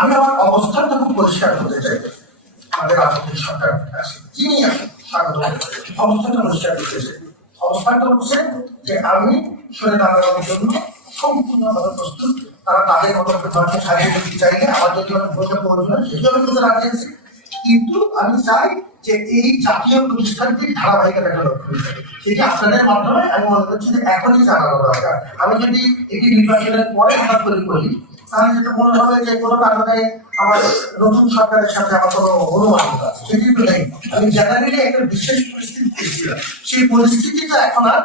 আমি আমার অবস্থানটা খুব পরিষ্কার করতে চাই আমাদের রাজনৈতিক সরকার আছে যিনি স্বাগত অবস্থানটা পরিষ্কার করতে চাই। অবস্থানটা হচ্ছে যে আমি সরে দাঁড়ানোর জন্য সম্পূর্ণভাবে প্রস্তুত। তারা তাদের মতো মানুষকে সারিয়ে দিতে চাইলে আমার যদি ভোটে প্রয়োজন সেটি আমি করতে রাজি আছি, কিন্তু আমি চাই যে এই জাতীয় প্রতিষ্ঠানটির ধারাবাহিকতা একটা লক্ষ্য সেটি আপনাদের মাধ্যমে আমি মনে করছি যে এখনই জানানো দরকার। আমি যদি এটি নির্বাচনের পরে হঠাৎ করে করি তাহলে যেটা মনে হবে যে কোনো কারণে আমার নতুন সরকারের সাথে আমার কোনো অনুমানিত আছে, সেটি তো নেই। আমি জেনারেলি একটা বিশেষ পরিস্থিতি দেখছিলাম, সেই পরিস্থিতিটা এখন আর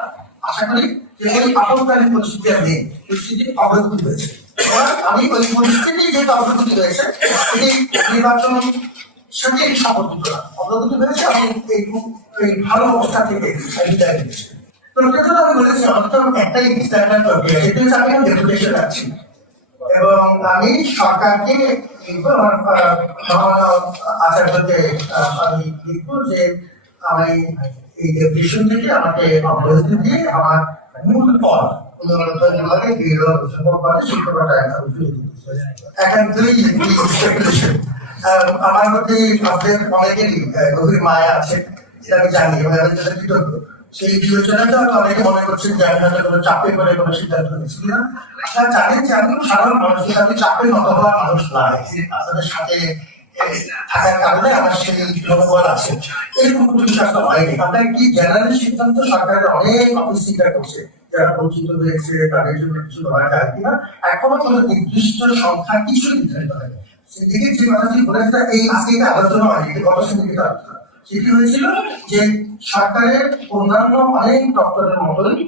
আশা করি যে ওই আপদকালীন পরিস্থিতি আর নেই, পরিস্থিতি অগ্রগতি হয়েছে। আমি ওই পরিস্থিতি যেহেতু অগ্রগতি হয়েছে এটি নির্বাচন সাথে সম্পর্কিত না, অগ্রগতি হয়েছে আমি এই ভালো অবস্থা থেকে বিদায় নিচ্ছি। তো আমি বলেছি আমার তো একটাই স্ট্যান্ডার্ড প্রক্রিয়া, সেটি হচ্ছে আমি ডেপুটেশন রাখছি এবং আমি সরকারকে আমার আচার্যকে আমি লিখবো যে আমি এই ডেপুটেশন থেকে আমাকে অব্যাহতি দিয়ে আমার মূল পদ বিভাগে আমার প্রতি আপনাদের অনেকেরই গভীর মায়া আছে, এটা আমি জানি এবং আমি যেটা কৃতজ্ঞ। সেই বিবেচনাটা অনেকে মনে করছেন যে আমি হয়তো কোনো চাপে করে কোনো সিদ্ধান্ত নিচ্ছি না। আপনারা জানেন যে আমি সাধারণ মানুষের সাথে চাপে নত হওয়ার মানুষ নয়, আপনাদের সাথে থাকার কারণে আমার সেই মনোবল আছে, এরকম কোনো বিশ্বাস হয়নি। আমরা একটি জেনারেল সিদ্ধান্ত সরকারের অনেক অফিস চিন্তা করছে যারা বঞ্চিত হয়েছে তাদের জন্য কিছু করা যায় কিনা, এখনো কোনো নির্দিষ্ট সংখ্যা কিছু নির্ধারিত হয়নি। সেদিকে যে কথাটি বলেছে এই আজকে আলোচনা হয়নি, গত সমিতিতে আলোচনা সেটি হয়েছিল যে সরকারের অন্যান্য অনেক দপ্তরের মতোই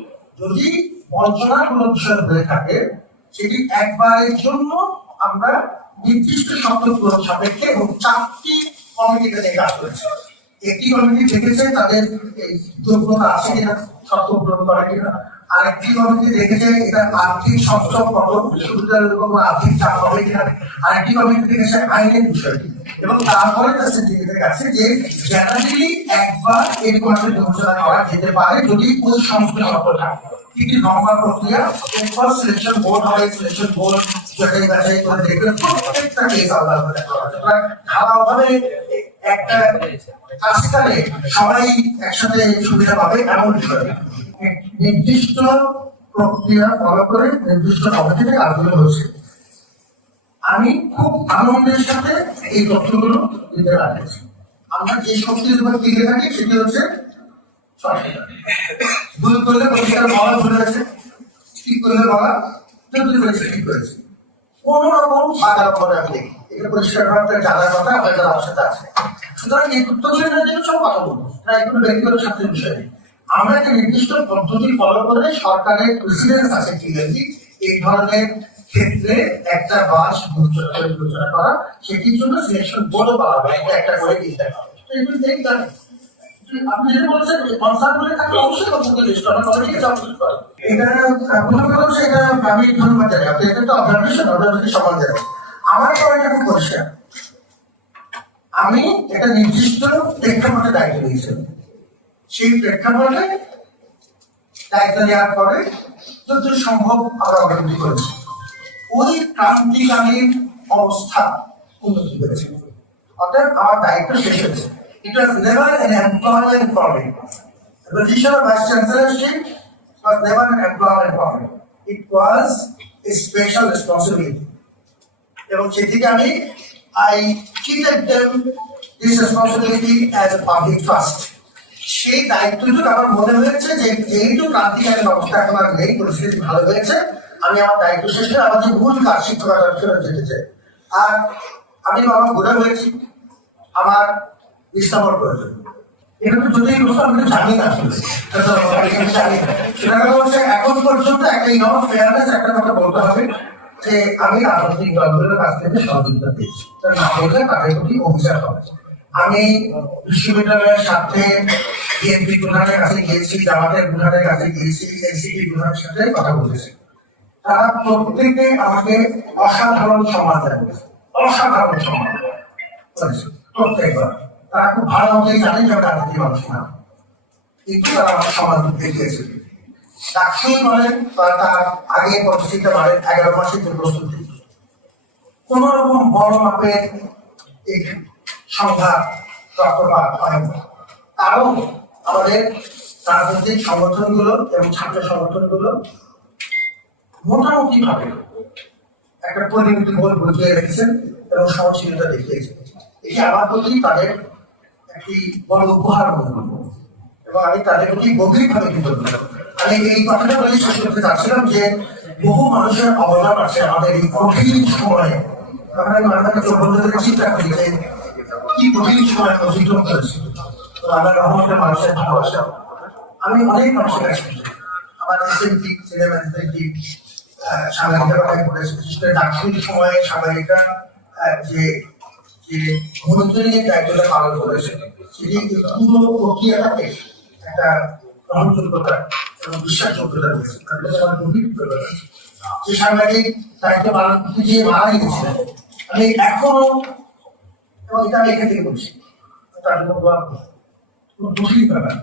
যদি বঞ্চনা কোনো বিষয় হয়ে থাকে সেটি একবারের জন্য আমরা নির্দিষ্ট শর্ত পূরণ সাপেক্ষে এবং 4টি কমিটিতে নিয়ে কাজ করেছে। একটি কমিটি দেখেছে তাদের যোগ্যতা আছে কিনা, শর্ত পূরণ করে কিনা, আরেকটি কমিটি দেখেছে এটা আর্থিক সংস্থা কত বিশ্ববিদ্যালয়ের কোনো আর্থিক চাপ হবে কিনা, আরেকটি কমিটি দেখেছে আইনের বিষয়টি, এবং তারপরে তার সিন্ডিকেটের কাছে যে জেনারেলি একবার এরকম একটা বিবেচনা করা যেতে পারে যদি ওই সংস্থা সফল থাকে। কিন্তু লম্বা প্রক্রিয়া, এরপর সিলেকশন বোর্ড হবে, সিলেকশন বোর্ড যাচাই বাছাই করে দেখবেন প্রত্যেকটা কেস আলাদা আলাদা করা হবে। ধারাভাবে একটা কাজকালে সবাই একসাথে সুবিধা পাবে এমন বিষয় নির্দিষ্ট প্রক্রিয়া ফলো করে নির্দিষ্ট কমিটিতে কাজগুলো হয়েছে। আমি খুব আনন্দের সাথে এই তথ্যগুলো দিতে রাখছি। আমরা যে শক্তির উপর টিকে থাকি সেটি হচ্ছে ভুল করলে পরিষ্কার বলা ভুল হয়েছে, ঠিক করলে বলা যদি করেছে ঠিক করেছে, কোন রকম বাধা করে আমি দেখি এটা পরিষ্কার ভাবে জানার কথা আপনাদের আমার সাথে আছে। সুতরাং এই তথ্যগুলো জন্য সব কথা বলবো, তাই কোনো ব্যক্তিগত স্বার্থের বিষয় নেই। আমরা একটা নির্দিষ্ট পদ্ধতি ফলো করে সরকারের প্রেসিডেন্স আছে ক্লিয়ারলি এই ধরনের ক্ষেত্রে একটা বাস বিবেচনা করা, সেটির জন্য সিলেকশন বোর্ডও পাওয়া যায় একটা করে দিতে হবে। এগুলো দেখি জানেন আপনি যেটা বলছেন কনসার্ন করে থাকলে অবশ্যই পদ্ধতি লিস্ট করা করে ঠিক আছে। এটা প্রথম কথা হচ্ছে এটা আমি ধন্যবাদ জানাই আপনি এটা তো অবজারভেশন সমান জানেন। আমার পয়েন্টটা খুব পরিষ্কার, আমি একটা নির্দিষ্ট প্রেক্ষাপটে দায়িত্ব নিয়েছিলাম, সেই প্রেক্ষাপটে দায়িত্ব নেওয়ার পরে যতদূর সম্ভব আমরা অগ্রগতি করেছি। ওই ক্রান্তিকালীন অবস্থা উন্নতি করেছে, অর্থাৎ আমার দায়িত্ব শেষ হয়েছে। It was never an employment for me. The position of vice chancellorship was never an employment for me. It was a special responsibility. এবং সেদিকে আমি I treated them this responsibility as a public trust. সেই দায়িত্বটুকু আমার মনে হয়েছে যে যেহেতু ক্রান্তিকালীন অবস্থা এখন আর নেই, পরিস্থিতি ভালো হয়েছে, আমি আমার দায়িত্ব শেষে আমার যে মূল কাজ শিক্ষকতা ফেরত যেতে চাই। আর আমি বাবা ঘুরে হয়েছি, আমার ইসলামের প্রয়োজন এটা তো যদি আমি জানি না, সেটা হচ্ছে এখন পর্যন্ত একটা ইনফ ফেয়ারনেস একটা কথা বলতে হবে যে আমি রাজনৈতিক দলগুলোর কাছ থেকে সহযোগিতা পেয়েছি, না হলে তাদের প্রতি অভিযান হবে। আমি বিশ্ববিদ্যালয়ের সাথে বিএনপি প্রধানের কাছে গিয়েছি, জামাতের প্রধানের কাছে গিয়েছি, এনসিপি প্রধানের সাথে কথা বলেছি, তারা প্রত্যেকে আমাকে অসাধারণ সম্মান জানিয়েছে, অসাধারণ সম্মান প্রত্যেকবার। তারা খুব ভালো মতোই জানেন যে রাজনীতি মানুষ না, কিন্তু তারা আমার সমাজ দেখিয়েছে। ডাকসুই বলেন বা তার আগে পরিস্থিতিতে বলেন 11 মাসের যে প্রস্তুতি, কোন রকম বড় মাপের এই সংখ্যা রক্তপাত হয়নি। কারণ আমাদের রাজনৈতিক সংগঠনগুলো এবং ছাত্র সংগঠনগুলো মোটামুটি ভাবে একটা পরিণতি বোধ বুঝিয়ে রেখেছেন এবং সহনশীলতা দেখিয়েছেন। এটি আমার প্রতি তাদের একটি বড় উপহার মনে করব এবং আমি তাদের প্রতি গভীরভাবে কৃতজ্ঞ। আমি এই কথাটা বলে শেষ করতে চাচ্ছিলাম যে বহু মানুষের অবদান আছে আমাদের এই কঠিন সময়ে। আমরা মানবতাকে চৌবন্ধ থেকে চিন্তা করি যে কি কঠিন সময় অতিক্রম করেছি, তো আল্লাহ রহমতের মানুষের ভালোবাসা। আমি অনেক মানুষের কাছে আমার এসএমপি সিনেমা সাংবাদিকতা করেছে, বিশেষ করে দাক্ষিণিক সময়ে সাংবাদিকরা যে যে মনিটরিংয়ের দায়িত্বটা পালন করেছে, সেটি পুরো প্রক্রিয়াটাকে একটা গ্রহণযোগ্যতা এবং বিশ্বাসযোগ্যতা দিয়েছে। যে সাংবাদিক দায়িত্ব পালন করতে গিয়ে মারা গিয়েছিলেন, আমি এখনো, এবং এটা আমি এখান থেকে বলছি, তার জন্য খুব দুঃখী ব্যাপার।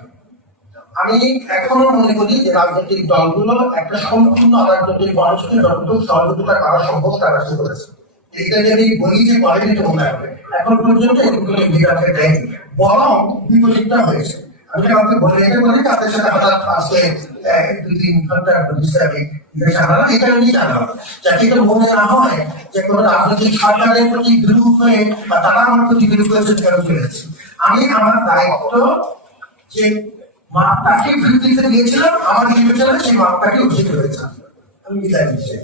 আমি এখনো মনে করি যে রাজনৈতিক দলগুলো একটা সম্পূর্ণ রাজনৈতিক মানুষকে যতটুকু সহযোগিতা করা সম্ভব তারা করেছে। এটা যদি বলি যে কোয়ালিটি উন্নয়ন এখন পর্যন্ত এগুলো বিভাগে দেয়নি, বরং বিপরীতটা হয়েছে। আমি কাউকে বলে এটা বলি তাদের সাথে হঠাৎ আজকে 2-3 ঘন্টার আমি জানালাম, এটা নিয়ে জানালাম, যাতে এটা মনে না হয় যে কোনো রাজনৈতিক সরকারের প্রতি বিরূপ হয়ে বা তারা আমার প্রতি বিরূপ হয়েছে কেন চলে যাচ্ছে। আমি আমার দায়িত্ব যে মাপটাকে ভিত্তিতে দিয়েছিলাম, আমার বিবেচনায় সেই মাপটাকে উচিত হয়েছে। আমি বিদায় দিচ্ছি।